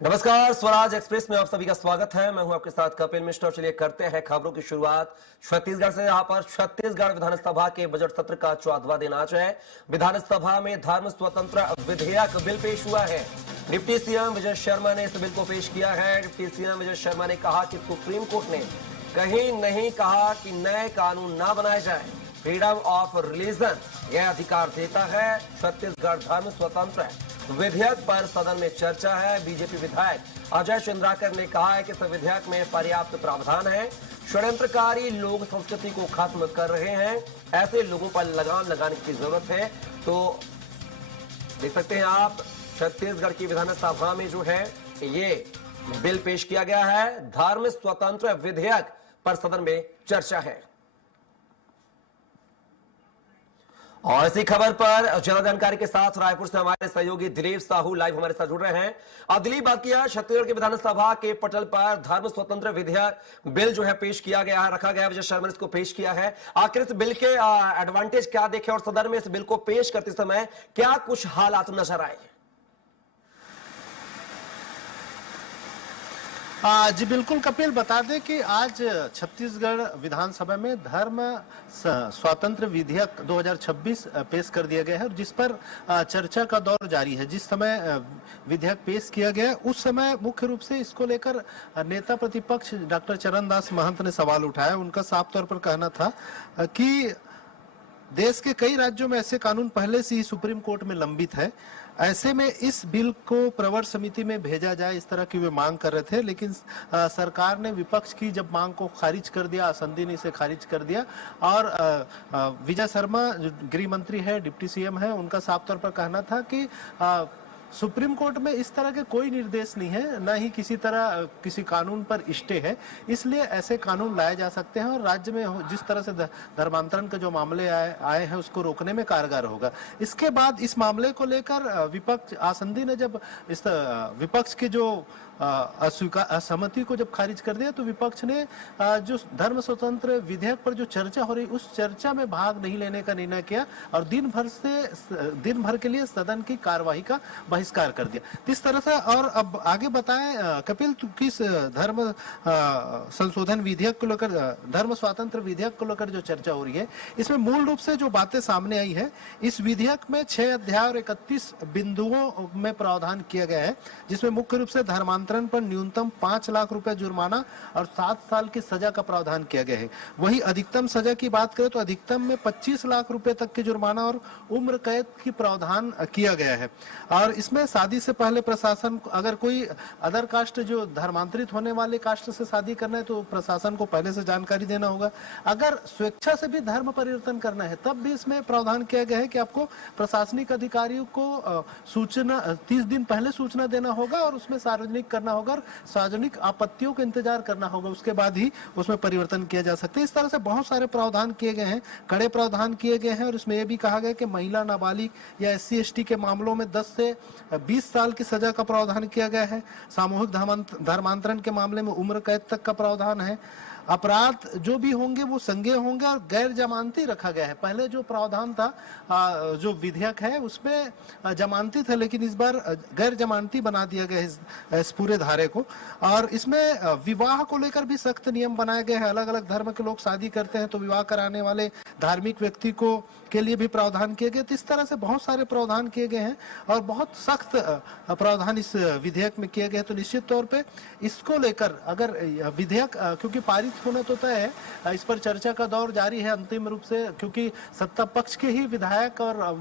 नमस्कार, स्वराज एक्सप्रेस में आप सभी का स्वागत है। मैं हूं आपके साथ कपिल मिश्रा। चलिए करते हैं खबरों की शुरुआत छत्तीसगढ़ से। यहां पर छत्तीसगढ़ विधानसभा के बजट सत्र का 14वां दिन आज है। विधानसभा में धर्म स्वतंत्र विधेयक बिल पेश हुआ है। डिप्टी सीएम विजय शर्मा ने इस बिल को पेश किया है। डिप्टी सीएम विजय शर्मा ने कहा कि सुप्रीम कोर्ट ने कहीं नहीं कहा कि नए कानून ना बनाए जाए। फ्रीडम ऑफ रिलीजन यह अधिकार देता है। छत्तीसगढ़ धर्म स्वतंत्र है। विधेयक पर सदन में चर्चा है। बीजेपी विधायक अजय चंद्राकर ने कहा है कि इस विधेयक में पर्याप्त प्रावधान है। षड्यंत्रकारी लोग संस्कृति को खत्म कर रहे हैं, ऐसे लोगों पर लगाम लगाने की जरूरत है। तो देख सकते हैं आप, छत्तीसगढ़ की विधानसभा में जो है ये बिल पेश किया गया है। धर्म स्वतंत्र विधेयक पर सदन में चर्चा है। और इसी खबर पर ज्यादा जानकारी के साथ रायपुर से हमारे सहयोगी दिलीप साहू लाइव हमारे साथ जुड़ रहे हैं। और दिलीप, बात किया छत्तीसगढ़ की विधानसभा के पटल पर धर्म स्वतंत्र विधेयक बिल जो है पेश किया गया है, रखा गया है। विजय शर्मा ने इसको पेश किया है। आखिर इस बिल के एडवांटेज क्या देखे और सदन में इस बिल को पेश करते समय क्या कुछ हालात नजर आए? जी बिल्कुल कपिल, बता दें कि आज छत्तीसगढ़ विधानसभा में धर्म स्वतंत्र विधेयक 2026 पेश कर दिया गया है, जिस पर चर्चा का दौर जारी है। जिस समय विधेयक पेश किया गया उस समय मुख्य रूप से इसको लेकर नेता प्रतिपक्ष डॉक्टर चरणदास महंत ने सवाल उठाया। उनका साफ तौर पर कहना था कि देश के कई राज्यों में ऐसे कानून पहले से ही सुप्रीम कोर्ट में लंबित है। ऐसे में इस बिल को प्रवर समिति में भेजा जाए, इस तरह की वे मांग कर रहे थे। लेकिन सरकार ने विपक्ष की जब मांग को खारिज कर दिया, आसंदी ने इसे खारिज कर दिया। और विजय शर्मा जो गृह मंत्री है, डिप्टी सीएम है, उनका साफ तौर पर कहना था कि सुप्रीम कोर्ट में इस तरह के कोई निर्देश नहीं है, न ही किसी तरह किसी कानून पर स्टे है। इसलिए ऐसे कानून लाए जा सकते हैं और राज्य में जिस तरह से धर्मांतरण के जो मामले आए हैं उसको रोकने में कारगर होगा। इसके बाद इस मामले को लेकर विपक्ष आसंदी ने जब इस विपक्ष के जो असहमति को जब खारिज कर दिया, तो विपक्ष ने जो धर्म स्वतंत्र विधेयक पर जो चर्चा हो रही उस चर्चा में भाग नहीं लेने का निर्णय किया और दिन भर के लिए सदन की कार्यवाही का बहिष्कार कर दिया। इस तरह से। और अब आगे बताएं कपिल, किस धर्म संशोधन विधेयक को लेकर, धर्म स्वतंत्र विधेयक को लेकर जो चर्चा हो रही है, इसमें मूल रूप से जो बातें सामने आई है, इस विधेयक में 6 अध्याय और 31 बिंदुओं में प्रावधान किया गया है, जिसमें मुख्य रूप से धर्मांतरण पर न्यूनतम 5 लाख रुपए जुर्माना और 7 साल की सजा का प्रावधान किया गया है। वही अधिकतम सजा की बात करें तो अधिकतम में 25 लाख रुपए तक के जुर्माना और उम्र कैद की प्रावधान किया गया है। और इसमें शादी से पहले प्रशासन, अगर कोई अदर कास्ट जो धर्मांतरित होने वाले कास्ट से शादी करना है तो प्रशासन को पहले से जानकारी देना होगा। अगर स्वेच्छा से भी धर्म परिवर्तन करना है तब भी इसमें प्रावधान किया गया है कि आपको प्रशासनिक अधिकारियों को सूचना 30 दिन पहले सूचना देना होगा और उसमें सार्वजनिक करना होगा और सार्वजनिक आपत्तियों का इंतजार करना होगा, उसके बाद ही उसमें परिवर्तन किया जा सकता है। इस तरह से बहुत सारे प्रावधान किए गए हैं, कड़े प्रावधान किए गए हैं। और इसमें यह भी कहा गया कि महिला, नाबालिग या SC ST के मामलों में 10 से 20 साल की सजा का प्रावधान किया गया है। सामूहिक धर्मांतरण के मामले में उम्र कैद तक का प्रावधान है। अपराध जो भी होंगे वो संज्ञेय होंगे और गैर जमानती रखा गया है। पहले जो प्रावधान था, जो विधेयक है उसमें जमानती था, लेकिन इस बार गैर जमानती बना दिया गया इस पूरे धारे को। और इसमें विवाह को लेकर भी सख्त नियम बनाए गए हैं। अलग अलग धर्म के लोग शादी करते हैं तो विवाह कराने वाले धार्मिक व्यक्ति को के लिए भी प्रावधान किए गए। तो इस तरह से बहुत सारे प्रावधान किए गए हैं और बहुत सख्त प्रावधान इस विधेयक में किए गए। तो निश्चित तौर पे इसको लेकर अगर विधेयक क्योंकि पारित होना तो तय है, इस पर चर्चा का दौर जारी है अंतिम रूप से, क्योंकि सत्ता पक्ष के ही विधायक और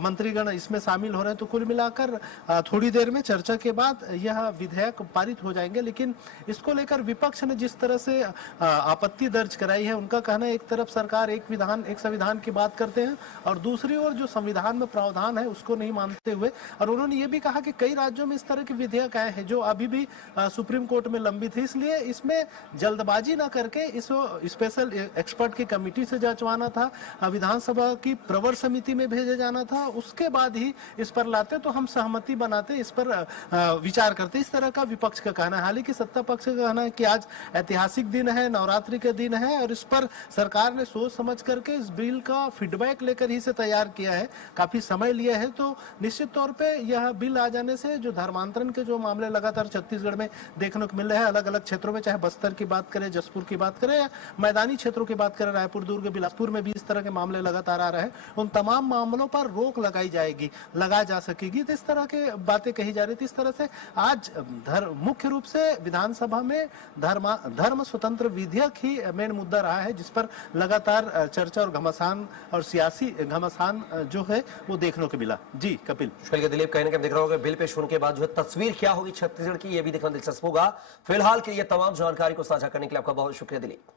मंत्रीगण इसमें शामिल हो रहे हैं। तो कुल मिलाकर थोड़ी देर में चर्चा के बाद यह विधेयक पारित हो जाएंगे। लेकिन इसको लेकर विपक्ष ने जिस तरह से आपत्ति दर्ज कराई है, उनका कहना है एक तरफ सरकार एक संविधान की बात करते हैं और दूसरी ओर जो संविधान में प्रावधान है उसको नहीं मानते हुए। और उन्होंने ये भी कहा कि कई राज्यों में इस तरह के विधेयक आए हैं जो अभी भी सुप्रीम कोर्ट में लंबित है, इसलिए इसमें जल्दबाजी ना न करके इस स्पेशल एक्सपर्ट की कमेटी से जांचवाना था, विधानसभा की प्रवर समिति में भेजे जाना था, उसके बाद ही इस पर लाते तो हम सहमति बनाते, इस पर विचार करते। इस तरह का विपक्ष का कहना है। हालांकि सत्ता पक्ष का कहना है कि आज ऐतिहासिक दिन है, नवरात्रि के दिन है और इस पर सरकार ने सोच समझ करके इस बिल का फीडबैक लेकर ही से तैयार किया है, काफी समय लिया है। तो निश्चित तौर पे यह बिल आ जाने से जो धर्मांतरण के जो मामले लगातार छत्तीसगढ़ में देखने को मिल रहे हैं, अलग अलग क्षेत्रों में, चाहे बस्तर की बात करें, जसपुर की बात करें या मैदानी क्षेत्रों की बात करें, रायपुर, दुर्ग, बिलासपुर में भी इस तरह के मामले लगातार आ रहे हैं, उन तमाम मामलों पर रोक लगाई जाएगी, लगाई जा सकेगी। तो इस तरह के बातें कही जा रही थी। इस तरह से आज मुख्य रूप से विधानसभा में धर्म स्वतंत्र विधेयक ही मेन मुद्दा रहा है, जिस पर लगातार चर्चा और घमासान और सियासी घमासान जो है वो देखने को मिला। जी कपिल। शुक्रिया दिलीप। कहीं ना कहीं देख रहा होगा बिल पेश होने के बाद जो है तस्वीर क्या होगी छत्तीसगढ़ की, ये भी देखना दिलचस्प होगा। फिलहाल के लिए तमाम जानकारी को साझा करने के लिए आपका बहुत शुक्रिया दिलीप।